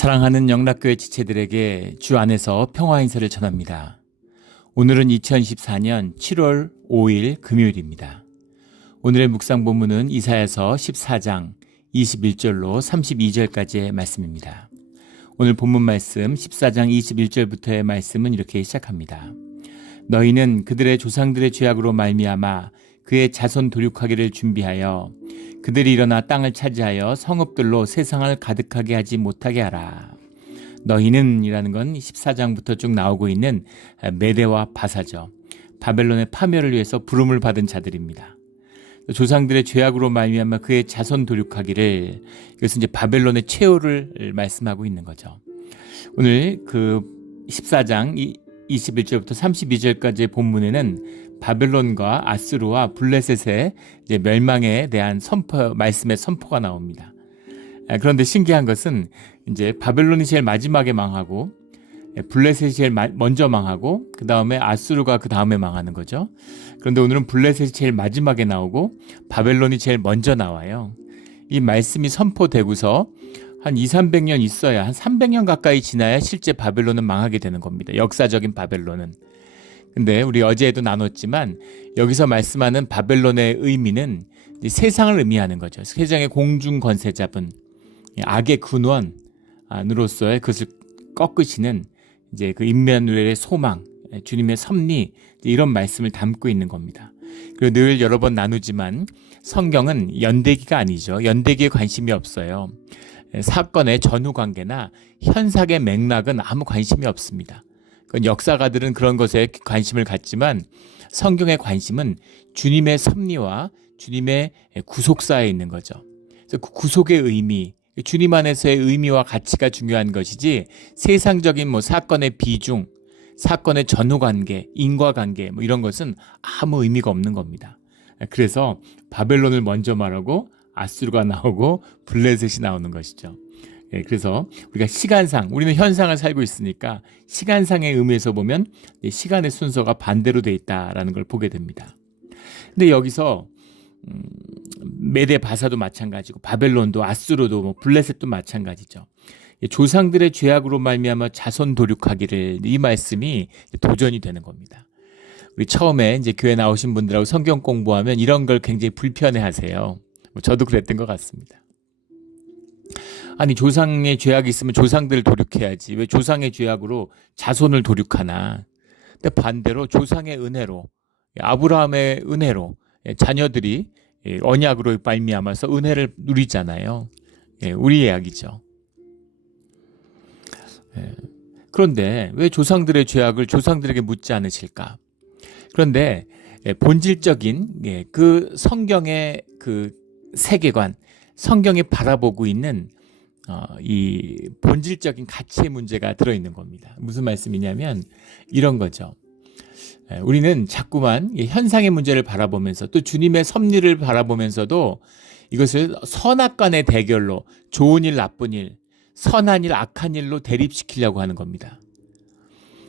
사랑하는 영락교회 지체들에게 주 안에서 평화 인사를 전합니다. 오늘은 2014년 7월 5일 금요일입니다. 오늘의 묵상 본문은 이사야서 14장 21절로 32절까지의 말씀입니다. 오늘 본문 말씀 14장 21절부터의 말씀은 이렇게 시작합니다. 너희는 그들의 조상들의 죄악으로 말미암아 그의 자손 도륙하기를 준비하여 그들이 일어나 땅을 차지하여 성읍들로 세상을 가득하게 하지 못하게 하라. 너희는 이라는 건 14장부터 쭉 나오고 있는 메대와 바사죠. 바벨론의 파멸을 위해서 부름을 받은 자들입니다. 조상들의 죄악으로 말미암아 그의 자손 도륙하기를, 이것은 이제 바벨론의 최후를 말씀하고 있는 거죠. 오늘 그 14장 21절부터 32절까지의 본문에는 바벨론과 아수르와 블레셋의 이제 멸망에 대한 말씀의 선포가 나옵니다. 그런데 신기한 것은 이제 바벨론이 제일 마지막에 망하고 블레셋이 제일 먼저 망하고 그 다음에 아수르가 그 다음에 망하는 거죠. 그런데 오늘은 블레셋이 제일 마지막에 나오고 바벨론이 제일 먼저 나와요. 이 말씀이 선포되고서 한 200~300년 있어야, 한 300년 가까이 지나야 실제 바벨론은 망하게 되는 겁니다. 역사적인 바벨론은. 근데 우리 어제에도 나눴지만 여기서 말씀하는 바벨론의 의미는 세상을 의미하는 거죠. 세상의 공중 권세 잡은 악의 근원으로서의 그것을 꺾으시는 이제 그 임마누엘의 소망, 주님의 섭리, 이런 말씀을 담고 있는 겁니다. 그리고 늘 여러 번 나누지만 성경은 연대기가 아니죠. 연대기에 관심이 없어요. 사건의 전후 관계나 현상의 맥락은 아무 관심이 없습니다. 역사가들은 그런 것에 관심을 갖지만 성경의 관심은 주님의 섭리와 주님의 구속사에 있는 거죠. 그래서 그 구속의 의미, 주님 안에서의 의미와 가치가 중요한 것이지 세상적인 사건의 비중, 사건의 전후관계, 인과관계 이런 것은 아무 의미가 없는 겁니다. 그래서 바벨론을 먼저 말하고 아수르가 나오고 블레셋이 나오는 것이죠. 그래서 우리가 시간상, 우리는 현상을 살고 있으니까 시간상의 의미에서 보면 시간의 순서가 반대로 돼 있다라는 걸 보게 됩니다. 근데 여기서 메대 바사도 마찬가지고 바벨론도 아수르도 블레셋도 마찬가지죠. 조상들의 죄악으로 말미암아 자손 도륙하기를, 이 말씀이 도전이 되는 겁니다. 우리 처음에 이제 교회 나오신 분들하고 성경 공부하면 이런 걸 굉장히 불편해하세요. 저도 그랬던 것 같습니다. 아니, 조상의 죄악이 있으면 조상들을 도륙해야지 왜 조상의 죄악으로 자손을 도륙하나. 근데 반대로 조상의 은혜로, 아브라함의 은혜로 자녀들이 언약으로 말미암아서 은혜를 누리잖아요. 우리 이야기죠. 그런데 왜 조상들의 죄악을 조상들에게 묻지 않으실까? 그런데 본질적인 그 성경의 그 세계관, 성경이 바라보고 있는 이 본질적인 가치의 문제가 들어있는 겁니다. 무슨 말씀이냐면 이런 거죠. 우리는 자꾸만 현상의 문제를 바라보면서 또 주님의 섭리를 바라보면서도 이것을 선악간의 대결로, 좋은 일, 나쁜 일, 선한 일, 악한 일로 대립시키려고 하는 겁니다.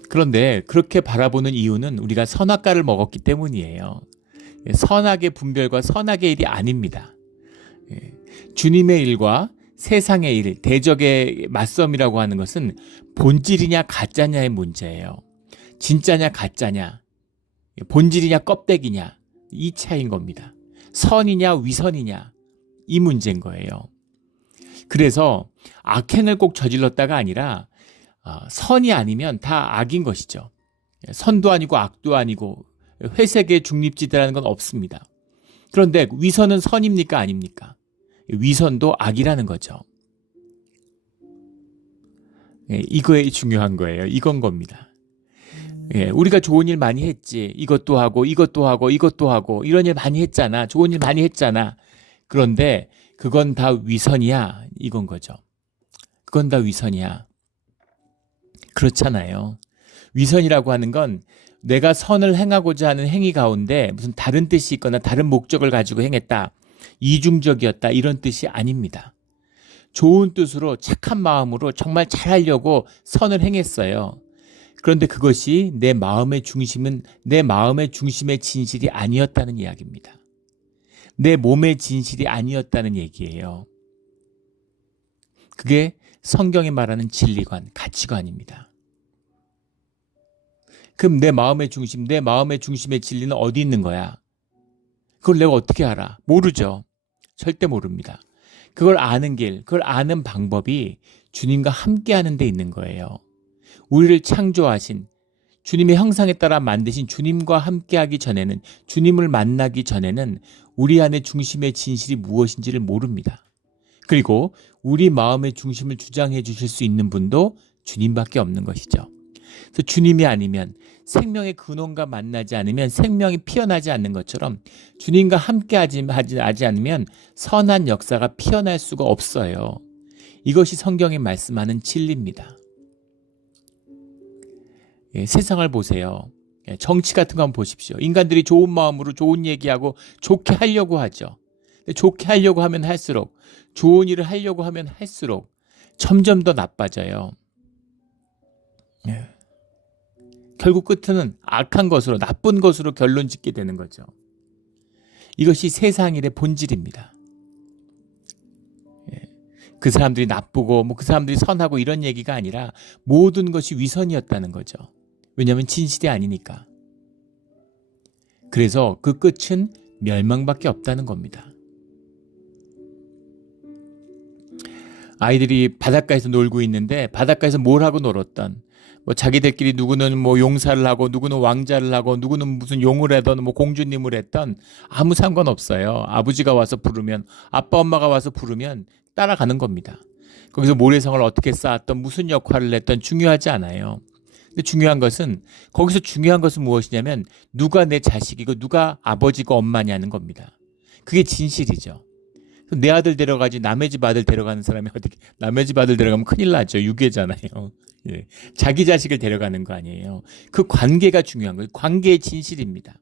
그런데 그렇게 바라보는 이유는 우리가 선악과를 먹었기 때문이에요. 선악의 분별과 선악의 일이 아닙니다. 주님의 일과 세상의 일, 대적의 맞섬이라고 하는 것은 본질이냐 가짜냐의 문제예요. 진짜냐 가짜냐, 본질이냐 껍데기냐, 이 차이인 겁니다. 선이냐 위선이냐, 이 문제인 거예요. 그래서 악행을 꼭 저질렀다가 아니라 선이 아니면 다 악인 것이죠. 선도 아니고 악도 아니고 회색의 중립지대라는 건 없습니다. 그런데 위선은 선입니까 아닙니까? 위선도 악이라는 거죠. 이거에 중요한 거예요. 이건 겁니다. 우리가 좋은 일 많이 했지. 이것도 하고 이것도 하고 이것도 하고 이런 일 많이 했잖아. 좋은 일 많이 했잖아. 그런데 그건 다 위선이야. 이건 거죠. 그건 다 위선이야. 그렇잖아요. 위선이라고 하는 건 내가 선을 행하고자 하는 행위 가운데 무슨 다른 뜻이 있거나 다른 목적을 가지고 행했다, 이중적이었다, 이런 뜻이 아닙니다. 좋은 뜻으로 착한 마음으로 정말 잘하려고 선을 행했어요. 그런데 그것이 내 마음의 중심의 진실이 아니었다는 이야기입니다. 내 몸의 진실이 아니었다는 얘기예요. 그게 성경이 말하는 진리관, 가치관입니다. 그럼 내 마음의 중심, 내 마음의 중심의 진리는 어디 있는 거야? 그걸 내가 어떻게 알아? 모르죠. 절대 모릅니다. 그걸 아는 길, 그걸 아는 방법이 주님과 함께 하는 데 있는 거예요. 우리를 창조하신, 주님의 형상에 따라 만드신 주님과 함께 하기 전에는, 주님을 만나기 전에는 우리 안의 중심의 진실이 무엇인지를 모릅니다. 그리고 우리 마음의 중심을 주장해 주실 수 있는 분도 주님밖에 없는 것이죠. 그래서 주님이 아니면, 생명의 근원과 만나지 않으면 생명이 피어나지 않는 것처럼 주님과 함께 하지 않으면 선한 역사가 피어날 수가 없어요. 이것이 성경이 말씀하는 진리입니다. 세상을 보세요. 정치 같은 거 한번 보십시오. 인간들이 좋은 마음으로 좋은 얘기하고 좋게 하려고 하죠. 근데 좋게 하려고 하면 할수록, 좋은 일을 하려고 하면 할수록 점점 더 나빠져요. 결국 끝은 악한 것으로, 나쁜 것으로 결론 짓게 되는 거죠. 이것이 세상 일의 본질입니다. 그 사람들이 나쁘고 그 사람들이 선하고 이런 얘기가 아니라 모든 것이 위선이었다는 거죠. 왜냐하면 진실이 아니니까. 그래서 그 끝은 멸망밖에 없다는 겁니다. 아이들이 바닷가에서 놀고 있는데 바닷가에서 뭘 하고 놀았던, 자기들끼리 누구는 용사를 하고 누구는 왕자를 하고 누구는 무슨 용을 하던 공주님을 했던 아무 상관없어요. 아버지가 와서 부르면, 아빠 엄마가 와서 부르면 따라가는 겁니다. 거기서 모래성을 어떻게 쌓았던, 무슨 역할을 했던 중요하지 않아요. 근데 거기서 중요한 것은 무엇이냐면 누가 내 자식이고 누가 아버지고 엄마냐는 겁니다. 그게 진실이죠. 내 아들 데려가지 남의 집 아들 데려가는 사람이 어떻게, 남의 집 아들 데려가면 큰일 나죠. 유괴잖아요. 자기 자식을 데려가는 거 아니에요. 그 관계가 중요한 거예요. 관계의 진실입니다.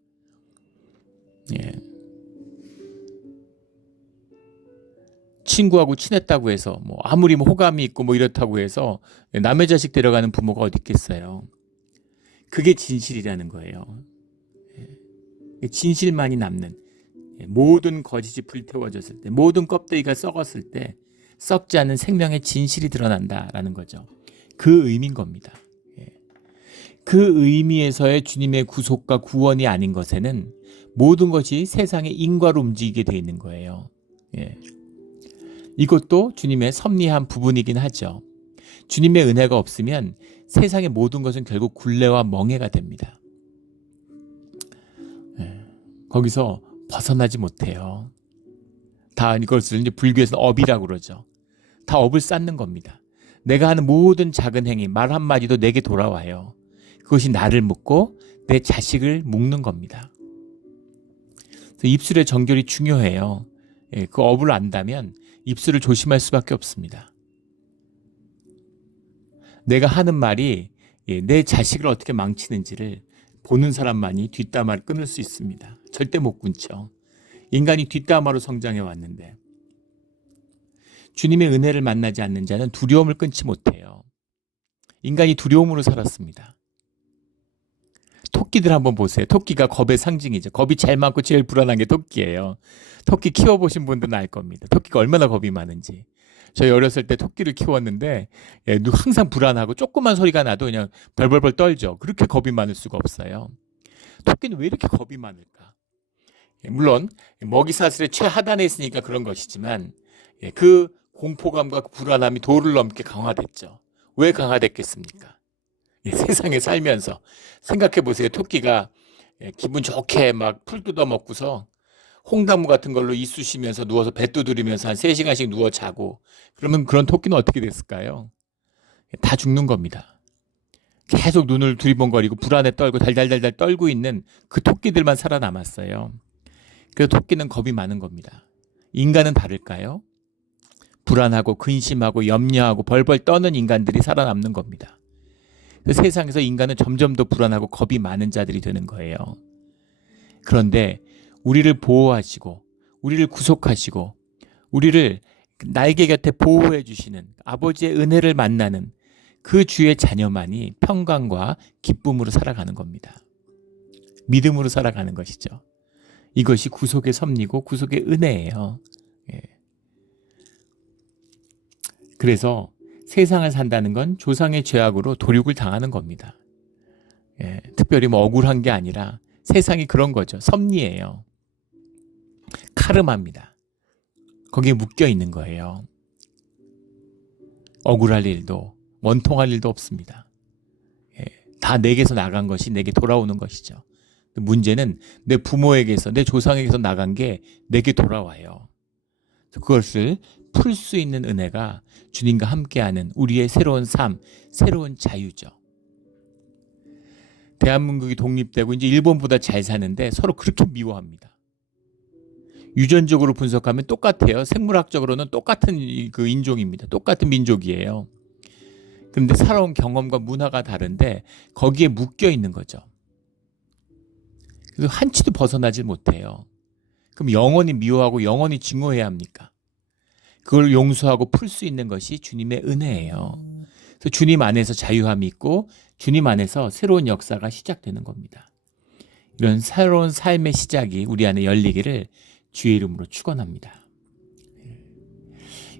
친구하고 친했다고 해서 아무리 호감이 있고 이렇다고 해서 남의 자식 데려가는 부모가 어디 있겠어요. 그게 진실이라는 거예요. 진실만이 남는, 모든 거짓이 불태워졌을 때, 모든 껍데기가 썩었을 때 썩지 않은 생명의 진실이 드러난다라는 거죠. 그 의미인 겁니다. 그 의미에서의 주님의 구속과 구원이 아닌 것에는 모든 것이 세상의 인과로 움직이게 되어 있는 거예요. 이것도 주님의 섭리한 부분이긴 하죠. 주님의 은혜가 없으면 세상의 모든 것은 결국 굴레와 멍해가 됩니다. 거기서 벗어나지 못해요. 다 이것을 이제 불교에서는 업이라고 그러죠. 다 업을 쌓는 겁니다. 내가 하는 모든 작은 행위, 말 한마디도 내게 돌아와요. 그것이 나를 묶고 내 자식을 묶는 겁니다. 그래서 입술의 정결이 중요해요. 그 업을 안다면 입술을 조심할 수밖에 없습니다. 내가 하는 말이 내 자식을 어떻게 망치는지를 보는 사람만이 뒷담화를 끊을 수 있습니다. 절대 못 끊죠. 인간이 뒷담화로 성장해 왔는데, 주님의 은혜를 만나지 않는 자는 두려움을 끊지 못해요. 인간이 두려움으로 살았습니다. 토끼들 한번 보세요. 토끼가 겁의 상징이죠. 겁이 제일 많고 제일 불안한 게 토끼예요. 토끼 키워보신 분들은 알 겁니다. 토끼가 얼마나 겁이 많은지. 저희 어렸을 때 토끼를 키웠는데 항상 불안하고 조그만 소리가 나도 그냥 벌벌벌 떨죠. 그렇게 겁이 많을 수가 없어요. 토끼는 왜 이렇게 겁이 많을까? 물론 먹이 사슬의 최하단에 있으니까 그런 것이지만 그 공포감과 불안함이 도를 넘게 강화됐죠. 왜 강화됐겠습니까? 세상에 살면서 생각해 보세요. 토끼가 기분 좋게 막 풀 뜯어 먹고서 홍나무 같은 걸로 이쑤시면서 누워서 배 두드리면서 한 3시간씩 누워 자고, 그러면 그런 토끼는 어떻게 됐을까요? 다 죽는 겁니다. 계속 눈을 두리번거리고 불안에 떨고 달달달달 떨고 있는 그 토끼들만 살아남았어요. 그래서 토끼는 겁이 많은 겁니다. 인간은 다를까요? 불안하고 근심하고 염려하고 벌벌 떠는 인간들이 살아남는 겁니다. 세상에서 인간은 점점 더 불안하고 겁이 많은 자들이 되는 거예요. 그런데 우리를 보호하시고 우리를 구속하시고 우리를 날개 곁에 보호해 주시는 아버지의 은혜를 만나는 그 주의 자녀만이 평강과 기쁨으로 살아가는 겁니다. 믿음으로 살아가는 것이죠. 이것이 구속의 섭리고 구속의 은혜예요. 그래서 세상을 산다는 건 조상의 죄악으로 도륙을 당하는 겁니다. 특별히 뭐 억울한 게 아니라 세상이 그런 거죠. 섭리예요. 카르마입니다. 거기에 묶여 있는 거예요. 억울할 일도 원통할 일도 없습니다. 다 내게서 나간 것이 내게 돌아오는 것이죠. 문제는 내 부모에게서 내 조상에게서 나간 게 내게 돌아와요. 그것을 풀 수 있는 은혜가 주님과 함께하는 우리의 새로운 삶, 새로운 자유죠. 대한민국이 독립되고 이제 일본보다 잘 사는데 서로 그렇게 미워합니다. 유전적으로 분석하면 똑같아요. 생물학적으로는 똑같은 그 인종입니다. 똑같은 민족이에요. 그런데 살아온 경험과 문화가 다른데 거기에 묶여 있는 거죠. 그래서 한치도 벗어나질 못해요. 그럼 영원히 미워하고 영원히 증오해야 합니까? 그걸 용서하고 풀 수 있는 것이 주님의 은혜예요. 그래서 주님 안에서 자유함이 있고 주님 안에서 새로운 역사가 시작되는 겁니다. 이런 새로운 삶의 시작이 우리 안에 열리기를 주의 이름으로 축원합니다.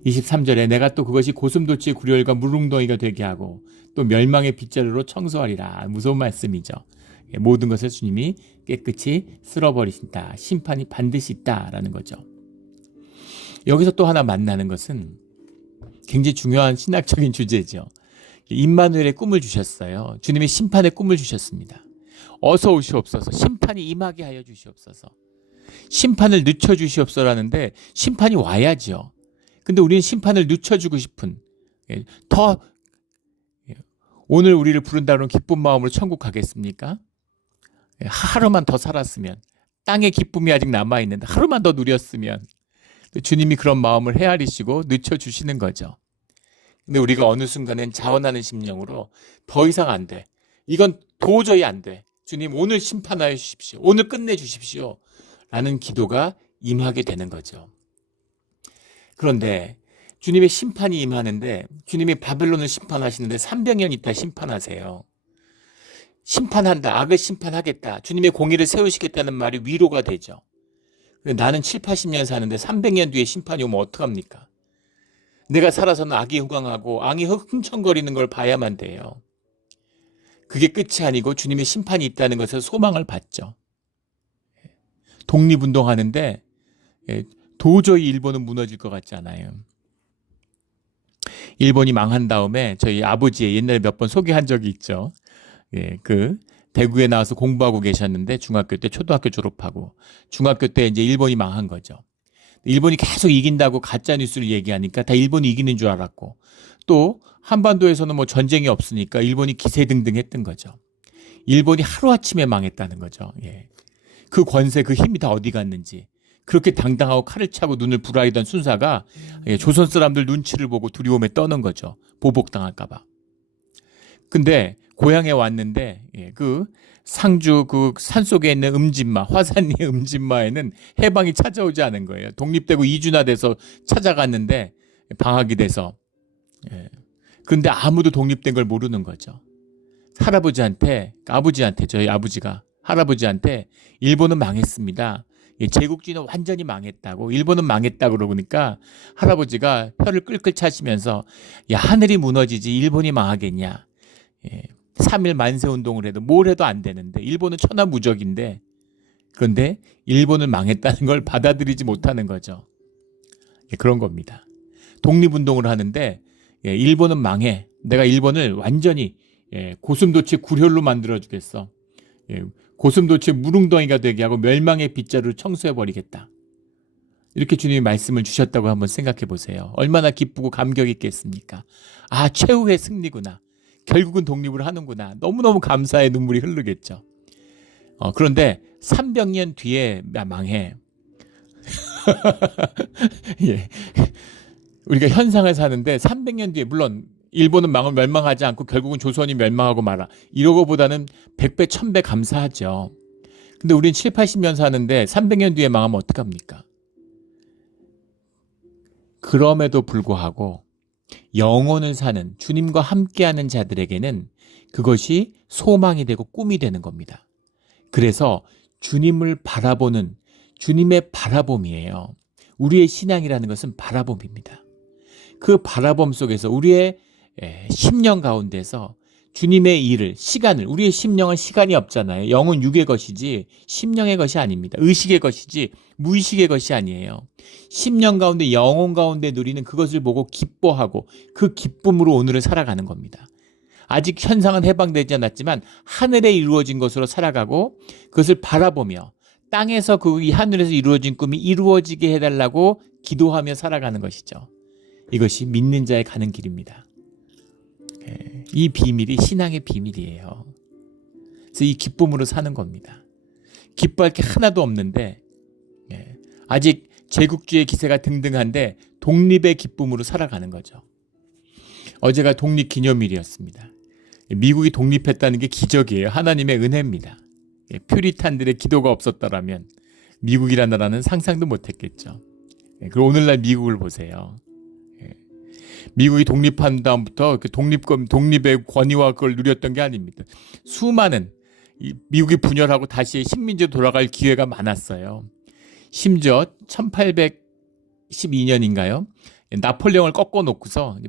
23절에 내가 또 그것이 고슴도치의 구렬과 물웅덩이가 되게 하고 또 멸망의 빗자루로 청소하리라. 무서운 말씀이죠. 모든 것을 주님이 깨끗이 쓸어버리신다. 심판이 반드시 있다라는 거죠. 여기서 또 하나 만나는 것은 굉장히 중요한 신학적인 주제죠. 임마누엘의 꿈을 주셨어요. 주님이 심판의 꿈을 주셨습니다. 어서 오시옵소서. 심판이 임하게 하여 주시옵소서. 심판을 늦춰주시옵소서라는데 심판이 와야죠. 근데 우리는 심판을 늦춰주고 싶은 더 오늘 우리를 부른다는 기쁜 마음으로 천국 가겠습니까? 하루만 더 살았으면 땅의 기쁨이 아직 남아있는데 하루만 더 누렸으면 주님이 그런 마음을 헤아리시고 늦춰주시는 거죠. 근데 우리가 어느 순간엔 자원하는 심령으로 더 이상 안 돼. 이건 도저히 안 돼. 주님 오늘 심판하여 주십시오. 오늘 끝내주십시오. 라는 기도가 임하게 되는 거죠. 그런데 주님의 심판이 임하는데 주님이 바벨론을 심판하시는데 300년 있다 심판하세요. 심판한다. 악을 심판하겠다. 주님의 공의를 세우시겠다는 말이 위로가 되죠. 나는 7, 80년 사는데 300년 뒤에 심판이 오면 어떡합니까? 내가 살아서는 악이 후광하고 악이 흥청거리는 걸 봐야만 돼요. 그게 끝이 아니고 주님의 심판이 있다는 것에 소망을 받죠. 독립운동하는데 도저히 일본은 무너질 것 같지 않아요. 일본이 망한 다음에 저희 아버지 옛날에 몇 번 소개한 적이 있죠. 그 대구에 나와서 공부하고 계셨는데 중학교 때 초등학교 졸업하고 중학교 때 이제 일본이 망한 거죠. 일본이 계속 이긴다고 가짜 뉴스를 얘기하니까 다 일본이 이기는 줄 알았고 또 한반도에서는 뭐 전쟁이 없으니까 일본이 기세등등했던 거죠. 일본이 하루아침에 망했다는 거죠. 그 권세 그 힘이 다 어디 갔는지 그렇게 당당하고 칼을 차고 눈을 부라리던 순사가 조선 사람들 눈치를 보고 두려움에 떠는 거죠. 보복당할까 봐. 근데 고향에 왔는데 그 상주 그 산속에 있는 음진마 화산리의 음진마에는 해방이 찾아오지 않은 거예요. 독립되고 2주나 돼서 찾아갔는데 방학이 돼서 그런데 아무도 독립된 걸 모르는 거죠. 할아버지한테 아버지한테 저희 아버지가 할아버지한테 일본은 망했습니다. 제국주의는 완전히 망했다고 일본은 망했다고 그러니까 할아버지가 혀를 끌끌 차시면서 야 하늘이 무너지지 일본이 망하겠냐. 3.1 만세운동을 해도 뭘 해도 안 되는데 일본은 천하무적인데 그런데 일본을 망했다는 걸 받아들이지 못하는 거죠. 그런 겁니다. 독립운동을 하는데 일본은 망해. 내가 일본을 완전히 고슴도치 굴혈로 만들어주겠어. 고슴도치 무릉덩이가 되게 하고 멸망의 빗자루를 청소해버리겠다. 이렇게 주님이 말씀을 주셨다고 한번 생각해 보세요. 얼마나 기쁘고 감격 있겠습니까? 아 최후의 승리구나. 결국은 독립을 하는구나. 너무너무 감사의 눈물이 흐르겠죠. 그런데 300년 뒤에 망해. 우리가 현상을 사는데 300년 뒤에 물론 일본은 멸망하지 않고 결국은 조선이 멸망하고 말아. 이러고보다는 100배, 1000배 감사하죠. 근데 우린 7, 80년 사는데 300년 뒤에 망하면 어떡합니까? 그럼에도 불구하고 영혼을 사는 주님과 함께하는 자들에게는 그것이 소망이 되고 꿈이 되는 겁니다. 그래서 주님을 바라보는 주님의 바라봄이에요. 우리의 신앙이라는 것은 바라봄입니다. 그 바라봄 속에서 우리의 심령 가운데서 주님의 일을, 시간을, 우리의 심령은 시간이 없잖아요. 영은 육의 것이지 심령의 것이 아닙니다. 의식의 것이지 무의식의 것이 아니에요. 심령 가운데, 영혼 가운데 누리는 그것을 보고 기뻐하고 그 기쁨으로 오늘을 살아가는 겁니다. 아직 현상은 해방되지 않았지만 하늘에 이루어진 것으로 살아가고 그것을 바라보며 땅에서 이 하늘에서 이루어진 꿈이 이루어지게 해달라고 기도하며 살아가는 것이죠. 이것이 믿는 자의 가는 길입니다. 이 비밀이 신앙의 비밀이에요. 그래서 이 기쁨으로 사는 겁니다. 기뻐할 게 하나도 없는데 아직 제국주의 기세가 등등한데 독립의 기쁨으로 살아가는 거죠. 어제가 독립기념일이었습니다. 미국이 독립했다는 게 기적이에요. 하나님의 은혜입니다. 퓨리탄들의 기도가 없었더라면 미국이라는 나라는 상상도 못했겠죠. 그리고 오늘날 미국을 보세요. 미국이 독립한 다음부터 독립의 권위와 그걸 누렸던 게 아닙니다. 수많은 미국이 분열하고 다시 식민지로 돌아갈 기회가 많았어요. 심지어 1812년인가요? 나폴레옹을 꺾어놓고서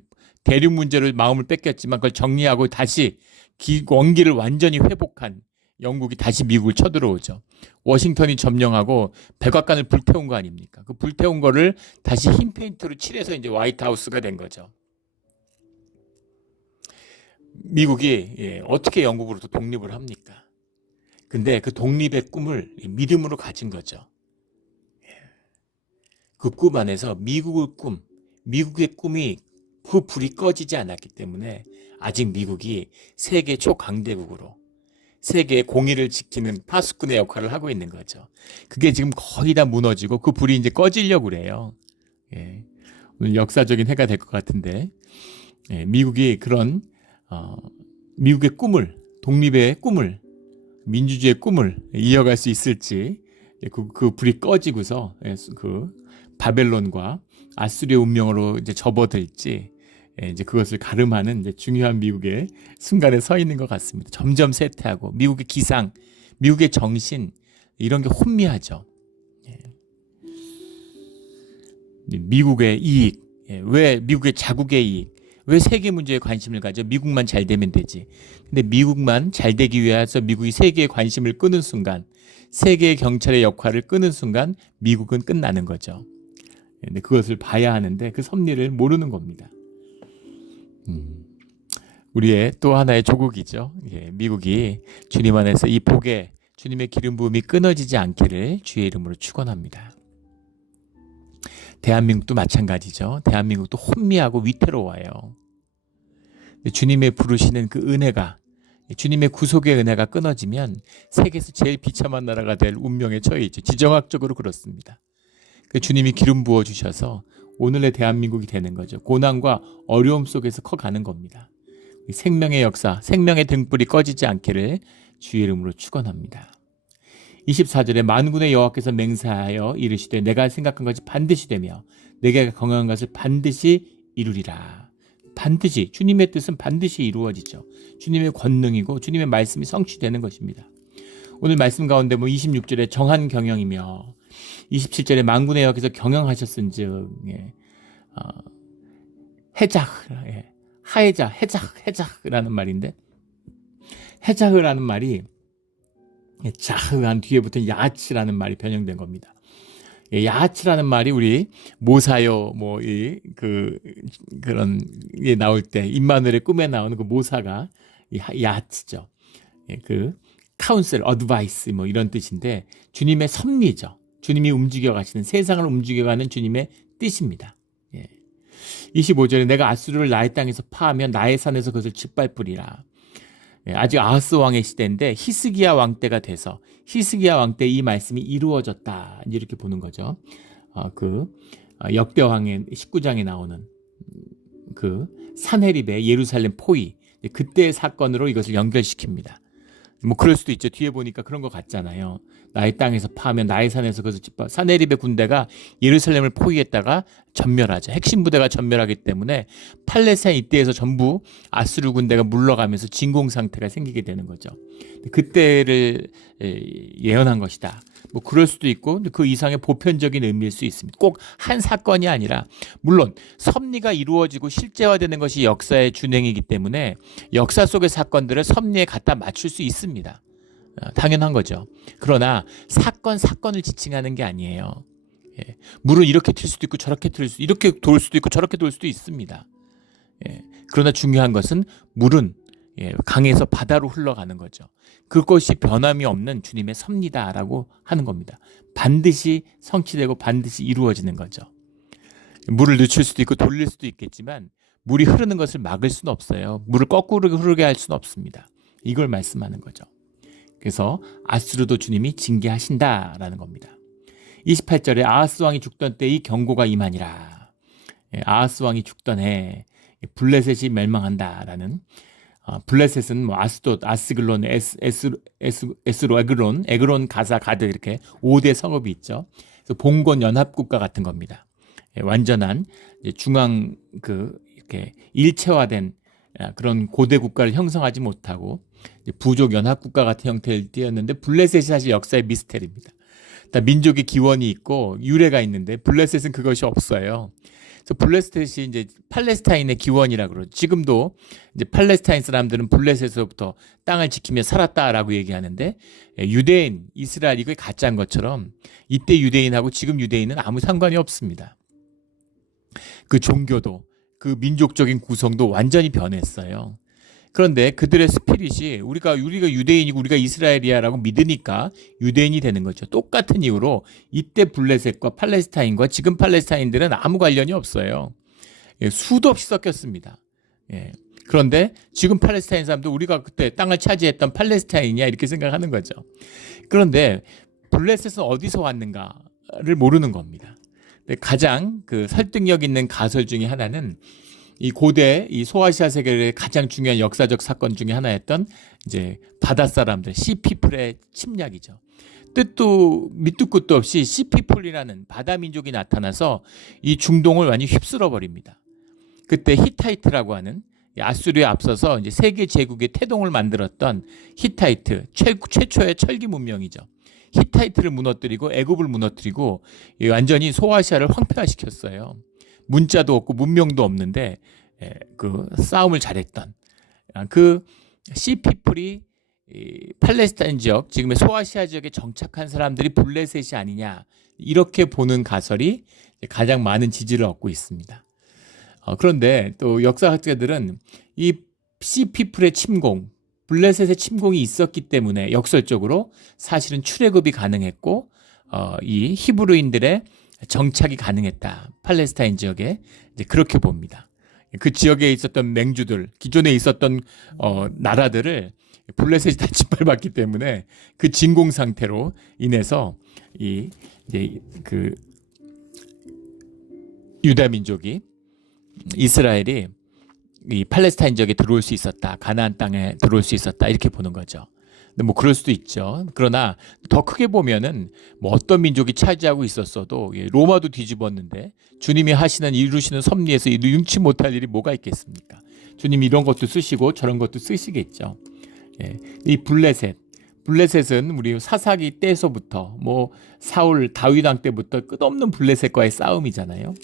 대륙 문제를 마음을 뺏겼지만 그걸 정리하고 다시 원기를 완전히 회복한 영국이 다시 미국을 쳐들어오죠. 워싱턴이 점령하고 백악관을 불태운 거 아닙니까? 그 불태운 거를 다시 흰 페인트로 칠해서 이제 화이트하우스가 된 거죠. 미국이 어떻게 영국으로부터 독립을 합니까? 근데 그 독립의 꿈을 믿음으로 가진 거죠. 그 꿈 안에서 미국의 꿈이 그 불이 꺼지지 않았기 때문에 아직 미국이 세계 초강대국으로 세계의 공의를 지키는 파수꾼의 역할을 하고 있는 거죠. 그게 지금 거의 다 무너지고 그 불이 이제 꺼지려고 그래요. 오늘 역사적인 해가 될 것 같은데 미국이 그런 미국의 꿈을, 독립의 꿈을, 민주주의의 꿈을 이어갈 수 있을지 그 불이 꺼지고서 그 바벨론과 아수리의 운명으로 이제 접어들지 이제 그것을 가름하는 이제 중요한 미국의 순간에 서 있는 것 같습니다. 점점 쇠퇴하고 미국의 기상, 미국의 정신 이런 게 혼미하죠. 미국의 이익, 왜 미국의 자국의 이익, 왜 세계 문제에 관심을 가져? 미국만 잘 되면 되지. 근데 미국만 잘 되기 위해서 미국이 세계의 관심을 끄는 순간, 세계의 경찰의 역할을 끄는 순간 미국은 끝나는 거죠. 근데 그것을 봐야 하는데 그 섭리를 모르는 겁니다. 우리의 또 하나의 조국이죠. 미국이 주님 안에서 이 복에 주님의 기름 부음이 끊어지지 않기를 주의 이름으로 축원합니다. 대한민국도 마찬가지죠. 대한민국도 혼미하고 위태로워요. 주님의 부르시는 그 은혜가, 주님의 구속의 은혜가 끊어지면 세계에서 제일 비참한 나라가 될 운명에 처해 있죠. 지정학적으로 그렇습니다. 주님이 기름 부어 주셔서 오늘의 대한민국이 되는 거죠. 고난과 어려움 속에서 커가는 겁니다. 생명의 역사, 생명의 등불이 꺼지지 않기를 주의 이름으로 축원합니다. 24절에 만군의 여호와께서 맹세하여 이르시되 내가 생각한 것이 반드시 되며 내가 경영한 것을 반드시 이루리라. 반드시, 주님의 뜻은 반드시 이루어지죠. 주님의 권능이고 주님의 말씀이 성취되는 것입니다. 오늘 말씀 가운데 26절에 정한 경영이며 27절에 만군의 여호와께서 경영하셨은즉 해작이라는 말인데, 해작이라는 말이 자흐한 뒤에 붙은 야하치라는 말이 변형된 겁니다. 야하치라는 말이 우리 모사요 그런 게 나올 때 임마누엘의 꿈에 나오는 그 모사가 야하치죠. 그 카운셀, 어드바이스 이런 뜻인데 주님의 섭리죠. 주님이 움직여 가시는, 세상을 움직여가는 주님의 뜻입니다. 25절에 내가 아수르를 나의 땅에서 파하면 나의 산에서 그것을 짓밟으리라. 아직 아하스 왕의 시대인데 히스기야 왕 때가 돼서 히스기야 왕 때 이 말씀이 이루어졌다, 이렇게 보는 거죠. 역대왕의 19장에 나오는 그 산헤립의 예루살렘 포위, 그때의 사건으로 이것을 연결시킵니다. 그럴 수도 있죠. 뒤에 보니까 그런 것 같잖아요. 나의 땅에서 파하면 나의 산에서 그것을 산헤립의 군대가 예루살렘을 포위했다가 전멸하죠. 핵심 부대가 전멸하기 때문에 팔레스타인 이때에서 전부 아수르 군대가 물러가면서 진공 상태가 생기게 되는 거죠. 그때를 예언한 것이다. 뭐 그럴 수도 있고 그 이상의 보편적인 의미일 수 있습니다. 꼭 한 사건이 아니라 물론 섭리가 이루어지고 실제화되는 것이 역사의 준행이기 때문에 역사 속의 사건들을 섭리에 갖다 맞출 수 있습니다. 당연한 거죠. 그러나 사건을 지칭하는 게 아니에요. 물은 이렇게 튈 수도 있고 저렇게 튈 수, 이렇게 돌 수도 있고 저렇게 돌 수도 있습니다. 그러나 중요한 것은 물은 강에서 바다로 흘러가는 거죠. 그것이 변함이 없는 주님의 섭리다라고 하는 겁니다. 반드시 성취되고 반드시 이루어지는 거죠. 물을 늦출 수도 있고 돌릴 수도 있겠지만 물이 흐르는 것을 막을 수는 없어요. 물을 거꾸로 흐르게 할 수는 없습니다. 이걸 말씀하는 거죠. 그래서 아수르도 주님이 징계하신다라는 겁니다. 28절에 아하스 왕이 죽던 때 이 경고가 임하니라. 아하스 왕이 죽던 해 블레셋이 멸망한다라는, 블레셋은 뭐 아스돗, 아스글론, 에스로, 에그론, 가사, 가드 이렇게 5대 성읍이 있죠. 그래서 봉건 연합국가 같은 겁니다. 완전한 중앙 이렇게 일체화된 그런 고대 국가를 형성하지 못하고 부족 연합국가 같은 형태를 띄었는데 블레셋이 사실 역사의 미스테리입니다. 민족의 기원이 있고 유래가 있는데 블레셋은 그것이 없어요. 그래서 블레셋이 이제 팔레스타인의 기원이라고 그러죠. 지금도 이제 팔레스타인 사람들은 블레셋에서부터 땅을 지키며 살았다라고 얘기하는데 유대인, 이스라엘 이거 가짜인 것처럼 이때 유대인하고 지금 유대인은 아무 상관이 없습니다. 그 종교도 그 민족적인 구성도 완전히 변했어요. 그런데 그들의 스피릿이 우리가 유대인이고 우리가 이스라엘이야라고 믿으니까 유대인이 되는 거죠. 똑같은 이유로 이때 블레셋과 팔레스타인과 지금 팔레스타인들은 아무 관련이 없어요. 수도 없이 섞였습니다. 그런데 지금 팔레스타인 사람도 우리가 그때 땅을 차지했던 팔레스타인이야 이렇게 생각하는 거죠. 그런데 블레셋은 어디서 왔는가를 모르는 겁니다. 가장 그 설득력 있는 가설 중에 하나는 이 고대 이 소아시아 세계의 가장 중요한 역사적 사건 중에 하나였던 이제 바다 사람들 시피플의 침략이죠. 밑도 끝도 없이 시피플이라는 바다 민족이 나타나서 이 중동을 완전히 휩쓸어 버립니다. 그때 히타이트라고 하는 아수르에 앞서서 이제 세계 제국의 태동을 만들었던 히타이트 최초의 철기 문명이죠. 히타이트를 무너뜨리고 애굽을 무너뜨리고 완전히 소아시아를 황폐화시켰어요. 문자도 없고 문명도 없는데 그 싸움을 잘했던 그 시피플이 팔레스타인 지역, 지금의 소아시아 지역에 정착한 사람들이 블레셋이 아니냐 이렇게 보는 가설이 가장 많은 지지를 얻고 있습니다. 그런데 또 역사학자들은 이 시피플의 침공, 블레셋의 침공이 있었기 때문에 역설적으로 사실은 출애굽이 가능했고 이 히브리인들의 정착이 가능했다. 팔레스타인 지역에 이제 그렇게 봅니다. 그 지역에 있었던 맹주들, 기존에 있었던 나라들을 블레셋이 다 짓밟았기 때문에 그 진공 상태로 인해서 이제 그 유다 민족이 이스라엘이 이 팔레스타인 지역에 들어올 수 있었다. 가나안 땅에 들어올 수 있었다. 이렇게 보는 거죠. 근데 뭐 그럴 수도 있죠. 그러나 더 크게 보면은 뭐 어떤 민족이 차지하고 있었어도 로마도 뒤집었는데 주님이 하시는 이루시는 섭리에서 능치 못할 일이 뭐가 있겠습니까? 주님이 이런 것도 쓰시고 저런 것도 쓰시겠죠. 이 블레셋은 우리 사사기 때에서부터 뭐 사울 다윗 왕 때부터 끝없는 블레셋과의 싸움이잖아요.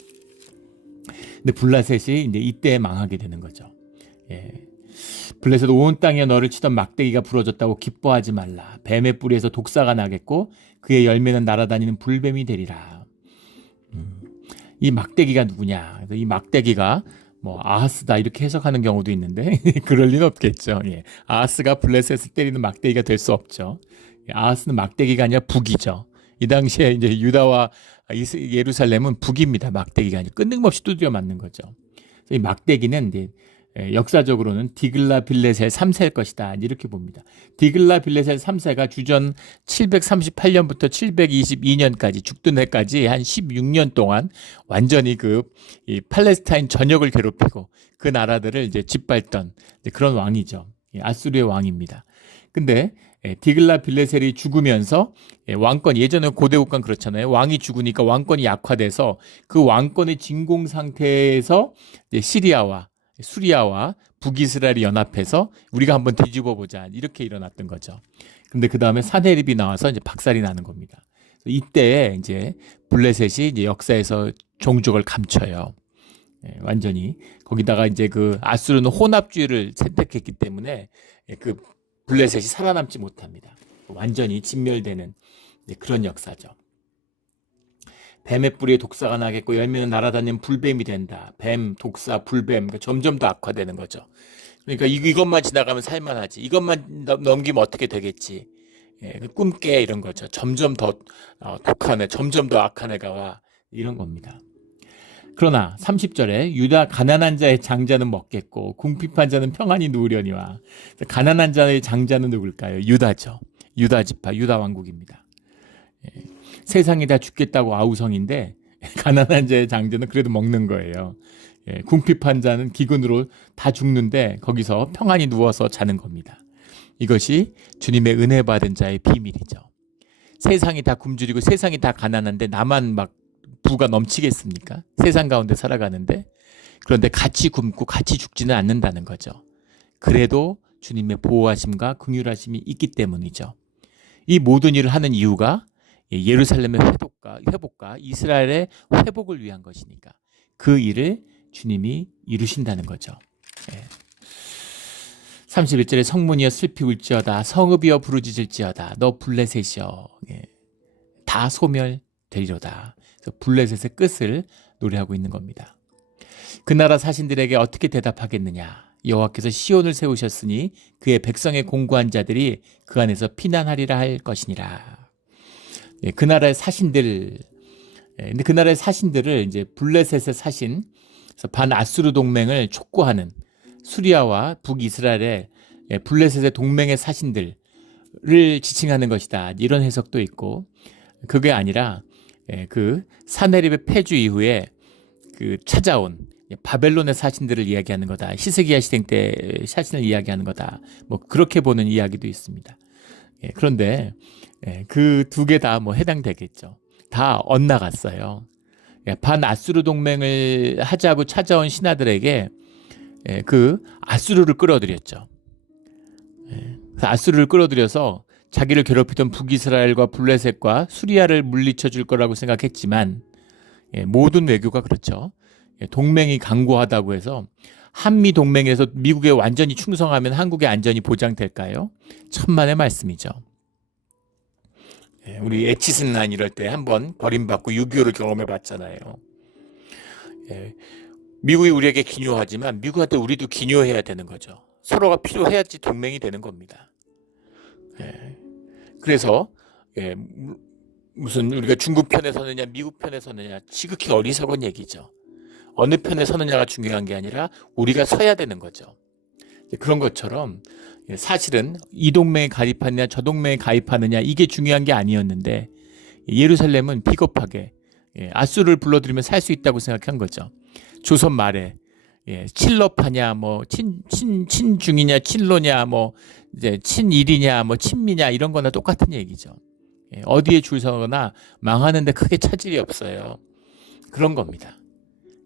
근데 블레셋이 이제 이때 망하게 되는 거죠. 블레셋 온 땅에 너를 치던 막대기가 부러졌다고 기뻐하지 말라. 뱀의 뿌리에서 독사가 나겠고 그의 열매는 날아다니는 불뱀이 되리라. 이 막대기가 누구냐? 그래서 이 막대기가 뭐 아하스다 이렇게 해석하는 경우도 있는데 그럴 리는 없겠죠. 아하스가 블레셋을 때리는 막대기가 될 수 없죠. 아하스는 막대기가 아니라 북이죠. 이 당시에 이제 유다와 예루살렘은 북입니다. 막대기가 아니라 끊임없이 두드려 맞는 거죠. 이 막대기는 이제 역사적으로는 디글라빌레셀 3세일 것이다. 이렇게 봅니다. 디글라빌레셀 3세가 주전 738년부터 722년까지 죽던 해까지 한 16년 동안 완전히 이 팔레스타인 전역을 괴롭히고 그 나라들을 이제 짓밟던 그런 왕이죠. 아수르의 왕입니다. 근데 디글라빌레셀이 죽으면서 왕권, 예전에 고대 국가는 그렇잖아요. 왕이 죽으니까 왕권이 약화돼서 그 왕권의 진공 상태에서 시리아와 수리아와 북이스라엘이 연합해서 우리가 한번 뒤집어 보자 이렇게 일어났던 거죠. 그런데 그 다음에 사네립이 나와서 이제 박살이 나는 겁니다. 이때 이제 블레셋이 이제 역사에서 종족을 감춰요. 완전히 거기다가 이제 그 아수르는 혼합주의를 선택했기 때문에 그 블레셋이 살아남지 못합니다. 완전히 진멸되는 그런 역사죠. 뱀의 뿌리에 독사가 나겠고 열매는 날아다니는 불뱀이 된다. 뱀, 독사, 불뱀 그러니까 점점 더 악화되는 거죠. 그러니까 이것만 지나가면 살만하지. 이것만 넘기면 어떻게 되겠지. 꿈깨 이런 거죠. 점점 더 독한 애, 점점 더 악한 애가 와. 이런 겁니다. 그러나 30절에 유다 가난한 자의 장자는 먹겠고 궁핍한 자는 평안히 누우려니와. 가난한 자의 장자는 누굴까요? 유다죠. 유다 지파, 유다 왕국입니다. 세상이 다 죽겠다고 아우성인데 가난한 자의 장자는 그래도 먹는 거예요. 궁핍한 자는 기근으로 다 죽는데 거기서 평안히 누워서 자는 겁니다. 이것이 주님의 은혜 받은 자의 비밀이죠. 세상이 다 굶주리고 세상이 다 가난한데 나만 막 부가 넘치겠습니까? 세상 가운데 살아가는데. 그런데 같이 굶고 같이 죽지는 않는다는 거죠. 그래도 주님의 보호하심과 긍휼하심이 있기 때문이죠. 이 모든 일을 하는 이유가 예루살렘의 회복과 이스라엘의 회복을 위한 것이니까 그 일을 주님이 이루신다는 거죠. 31절에 성문이여 슬피 울지어다 성읍이여 부르짖을지어다 너 블레셋이여 다 소멸되리로다. 그래서 블레셋의 끝을 노래하고 있는 겁니다. 그 나라 사신들에게 어떻게 대답하겠느냐. 여호와께서 시온을 세우셨으니 그의 백성의 공고한 자들이 그 안에서 피난하리라 할 것이니라. 그 나라의 사신들, 근데 그 나라의 사신들을 이제 블레셋의 사신, 그래서 반아수르 동맹을 촉구하는 수리아와 북이스라엘의 블레셋의 동맹의 사신들을 지칭하는 것이다. 이런 해석도 있고, 그게 아니라 그 사네립의 패주 이후에 그 찾아온 바벨론의 사신들을 이야기하는 거다. 히스기야 시대 때 사신을 이야기하는 거다. 뭐 그렇게 보는 이야기도 있습니다. 그런데 그 두 개 다 뭐 해당되겠죠. 다 엇나갔어요. 반아수르 동맹을 하자고 찾아온 신하들에게 그 아수르를 끌어들였죠. 아수르를 끌어들여서 자기를 괴롭히던 북이스라엘과 블레셋과 수리아를 물리쳐 줄 거라고 생각했지만 모든 외교가 그렇죠. 동맹이 강고하다고 해서 한미 동맹에서 미국에 완전히 충성하면 한국의 안전이 보장될까요? 천만의 말씀이죠. 우리 에치슨란 이럴 때 한번 버림받고 6.25를 경험해 봤잖아요. 미국이 우리에게 기묘하지만 미국한테 우리도 기묘해야 되는 거죠. 서로가 필요해야지 동맹이 되는 겁니다. 그래서 무슨 우리가 중국 편에 서느냐 미국 편에 서느냐 지극히 어리석은 얘기죠. 어느 편에 서느냐가 중요한 게 아니라 우리가 서야 되는 거죠. 그런 것처럼 사실은 이 동맹에 가입하느냐 저 동맹에 가입하느냐 이게 중요한 게 아니었는데 예루살렘은 비겁하게 아수르를 불러들이면 살 수 있다고 생각한 거죠. 조선 말에 친러파냐 뭐 친중이냐 친로냐 뭐 이제 친일이냐 뭐 친미냐 이런 거나 똑같은 얘기죠. 어디에 줄 서거나 망하는데 크게 차질이 없어요. 그런 겁니다.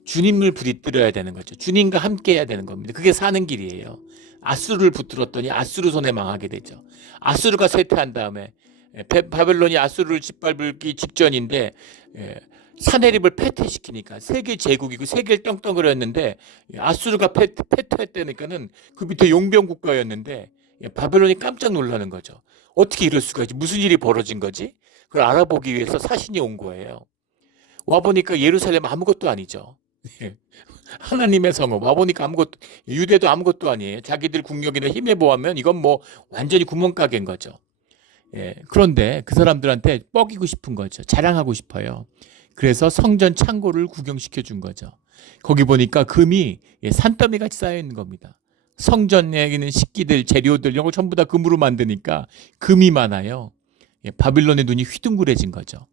주님을 부딪혀야 되는 거죠. 주님과 함께 해야 되는 겁니다. 그게 사는 길이에요. 아수르를 붙들었더니 아수르 손에 망하게 되죠. 아수르가 쇠퇴한 다음에 바벨론이 아수르를 짓밟기 직전인데 사네립을 패퇴시키니까 세계 제국이고 세계를 떵떵거렸는데 아수르가 패퇴했다니까는 그 밑에 용병 국가였는데 바벨론이 깜짝 놀라는 거죠. 어떻게 이럴 수가 있지? 무슨 일이 벌어진 거지? 그걸 알아보기 위해서 사신이 온 거예요. 와보니까 예루살렘 아무것도 아니죠. 하나님의 성읍 와보니까 아무것도 유대도 아무것도 아니에요. 자기들 국력이나 힘에 보하면 이건 뭐 완전히 구멍가게인 거죠. 그런데 그 사람들한테 뻐기고 싶은 거죠. 자랑하고 싶어요. 그래서 성전 창고를 구경시켜 준 거죠. 거기 보니까 금이 산더미 같이 쌓여 있는 겁니다. 성전에 있는 식기들 재료들 이런 거 전부 다 금으로 만드니까 금이 많아요. 바빌론의 눈이 휘둥그레진 거죠.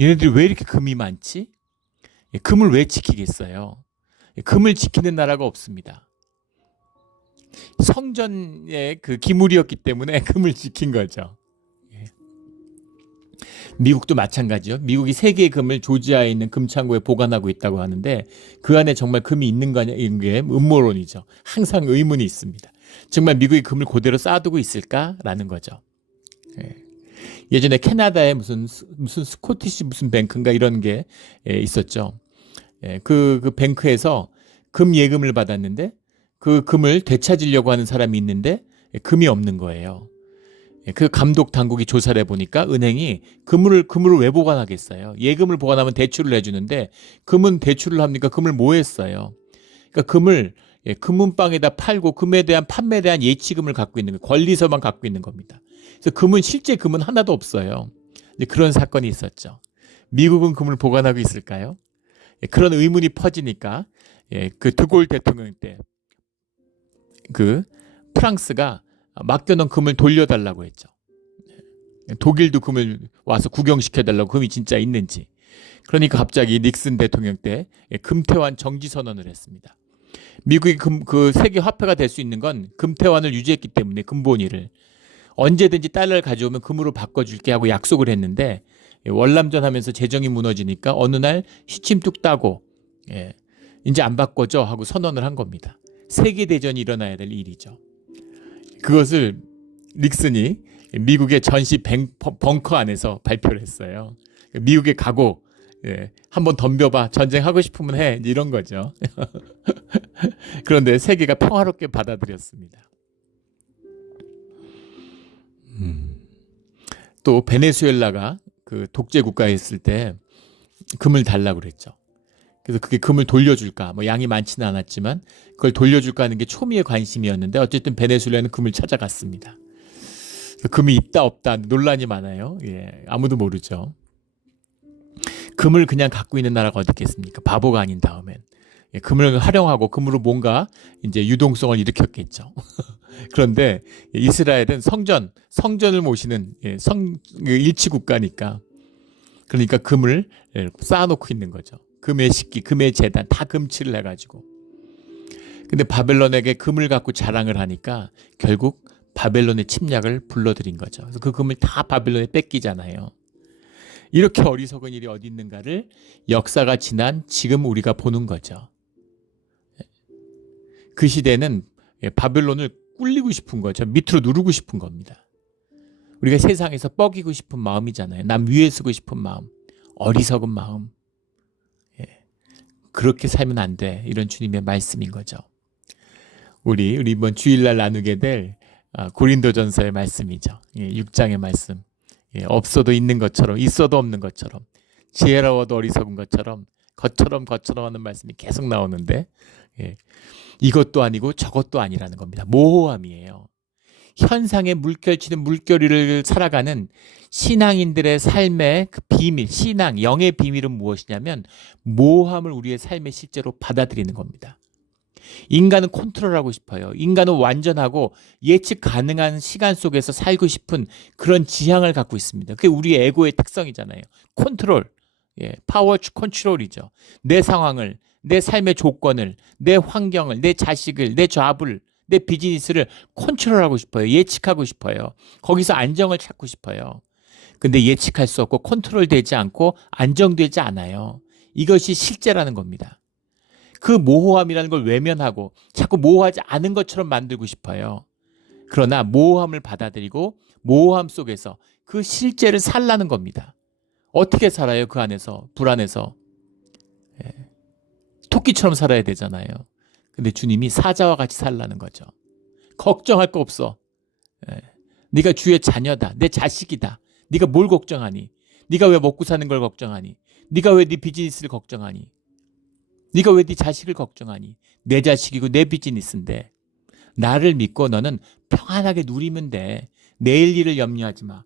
얘네들이 왜 이렇게 금이 많지? 금을 왜 지키겠어요? 금을 지키는 나라가 없습니다. 성전의 그 기물이었기 때문에 금을 지킨 거죠. 미국도 마찬가지죠. 미국이 세계의 금을 조지아에 있는 금창고에 보관하고 있다고 하는데 그 안에 정말 금이 있는 거냐 이런 게 음모론이죠. 항상 의문이 있습니다. 정말 미국이 금을 그대로 쌓아두고 있을까라는 거죠. 예. 예전에 캐나다에 무슨 스코티시 무슨 뱅크인가 이런 게 있었죠. 그 뱅크에서 금 예금을 받았는데 그 금을 되찾으려고 하는 사람이 있는데 금이 없는 거예요. 그 감독 당국이 조사를 해보니까 은행이 금을 왜 보관하겠어요? 예금을 보관하면 대출을 해주는데 금은 대출을 합니까? 금을 뭐 했어요? 그러니까 금을 금은방에다 팔고 금에 대한 판매에 대한 예치금을 갖고 있는 거예요. 권리서만 갖고 있는 겁니다. 그래서 실제 금은 하나도 없어요. 그런 사건이 있었죠. 미국은 금을 보관하고 있을까요? 그런 의문이 퍼지니까 그 드골 대통령 때 그 프랑스가 맡겨놓은 금을 돌려달라고 했죠. 독일도 금을 와서 구경시켜달라고 금이 진짜 있는지. 그러니까 갑자기 닉슨 대통령 때 금태환 정지 선언을 했습니다. 미국이 그 세계 화폐가 될 수 있는 건 금태환을 유지했기 때문에 금본위를 언제든지 달러를 가져오면 금으로 바꿔줄게 하고 약속을 했는데 월남전 하면서 재정이 무너지니까 어느 날 시침 뚝 따고 이제 안 바꿔줘 하고 선언을 한 겁니다. 세계대전이 일어나야 될 일이죠. 그것을 닉슨이 미국의 전시 벙커 안에서 발표를 했어요. 미국에 가고 한번 덤벼봐. 전쟁하고 싶으면 해. 이런 거죠. 그런데 세계가 평화롭게 받아들였습니다. 또 베네수엘라가 그 독재 국가였을 때 금을 달라고 그랬죠. 그래서 그게 금을 돌려줄까, 뭐 양이 많지는 않았지만 그걸 돌려줄까 하는 게 초미의 관심이었는데 어쨌든 베네수엘라는 금을 찾아갔습니다. 금이 있다 없다 논란이 많아요. 아무도 모르죠. 금을 그냥 갖고 있는 나라가 어디 있겠습니까? 바보가 아닌 다음엔 금을 활용하고 금으로 뭔가 이제 유동성을 일으켰겠죠. 그런데 이스라엘은 성전을 모시는 일치 국가니까 그러니까 금을 쌓아놓고 있는 거죠. 금의 식기, 금의 제단 다 금칠을 해가지고. 근데 바벨론에게 금을 갖고 자랑을 하니까 결국 바벨론의 침략을 불러들인 거죠. 그래서 그 금을 다 바벨론에 뺏기잖아요. 이렇게 어리석은 일이 어디 있는가를 역사가 지난 지금 우리가 보는 거죠. 그 시대는 바벨론을 꿀리고 싶은 거죠. 밑으로 누르고 싶은 겁니다. 우리가 세상에서 뻐기고 싶은 마음이잖아요. 남 위에 쓰고 싶은 마음, 어리석은 마음. 그렇게 살면 안 돼. 이런 주님의 말씀인 거죠. 우리 이번 주일날 나누게 될 고린도전서의 말씀이죠. 6장의 말씀. 없어도 있는 것처럼 있어도 없는 것처럼 지혜로워도 어리석은 것처럼 것처럼 하는 말씀이 계속 나오는데 이것도 아니고 저것도 아니라는 겁니다. 모호함이에요. 현상에 물결치는 물결위를 살아가는 신앙인들의 삶의 그 비밀, 신앙, 영의 비밀은 무엇이냐면 모호함을 우리의 삶에 실제로 받아들이는 겁니다. 인간은 컨트롤하고 싶어요. 인간은 완전하고 예측 가능한 시간 속에서 살고 싶은 그런 지향을 갖고 있습니다. 그게 우리의 에고의 특성이잖아요. 컨트롤, 파워 컨트롤이죠. 내 상황을, 내 삶의 조건을, 내 환경을, 내 자식을, 내 잡을, 내 비즈니스를 컨트롤하고 싶어요. 예측하고 싶어요. 거기서 안정을 찾고 싶어요. 근데 예측할 수 없고 컨트롤되지 않고 안정되지 않아요. 이것이 실제라는 겁니다. 그 모호함이라는 걸 외면하고 자꾸 모호하지 않은 것처럼 만들고 싶어요. 그러나 모호함을 받아들이고 모호함 속에서 그 실제를 살라는 겁니다. 어떻게 살아요? 그 안에서, 불안에서. 토끼처럼 살아야 되잖아요. 근데 주님이 사자와 같이 살라는 거죠. 걱정할 거 없어. 네가 주의 자녀다. 내 자식이다. 네가 뭘 걱정하니? 네가 왜 먹고 사는 걸 걱정하니? 네가 왜 네 비즈니스를 걱정하니? 네가 왜 네 자식을 걱정하니? 내 자식이고 내 비즈니스인데 나를 믿고 너는 평안하게 누리면 돼. 내일 일을 염려하지 마.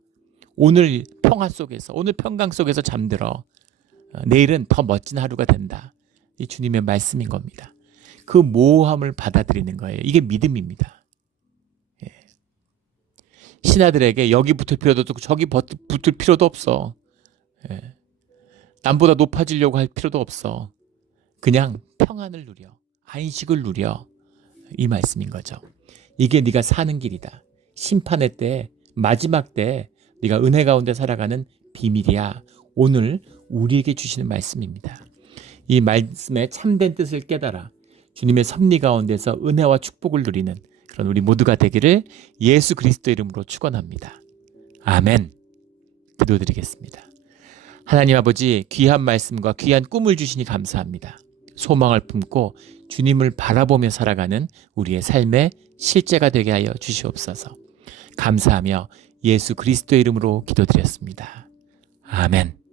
오늘 평화 속에서, 오늘 평강 속에서 잠들어. 내일은 더 멋진 하루가 된다. 이 주님의 말씀인 겁니다. 그 모호함을 받아들이는 거예요. 이게 믿음입니다. 신하들에게 여기 붙을 필요도 없고 저기 붙을 필요도 없어. 남보다 높아지려고 할 필요도 없어. 그냥 평안을 누려. 안식을 누려. 이 말씀인 거죠. 이게 네가 사는 길이다. 심판의 때, 마지막 때 네가 은혜 가운데 살아가는 비밀이야 오늘 우리에게 주시는 말씀입니다. 이 말씀의 참된 뜻을 깨달아 주님의 섭리 가운데서 은혜와 축복을 누리는 그런 우리 모두가 되기를 예수 그리스도 이름으로 축원합니다. 아멘. 기도드리겠습니다. 하나님 아버지, 귀한 말씀과 귀한 꿈을 주시니 감사합니다. 소망을 품고 주님을 바라보며 살아가는 우리의 삶의 실제가 되게 하여 주시옵소서. 감사하며 예수 그리스도의 이름으로 기도드렸습니다. 아멘.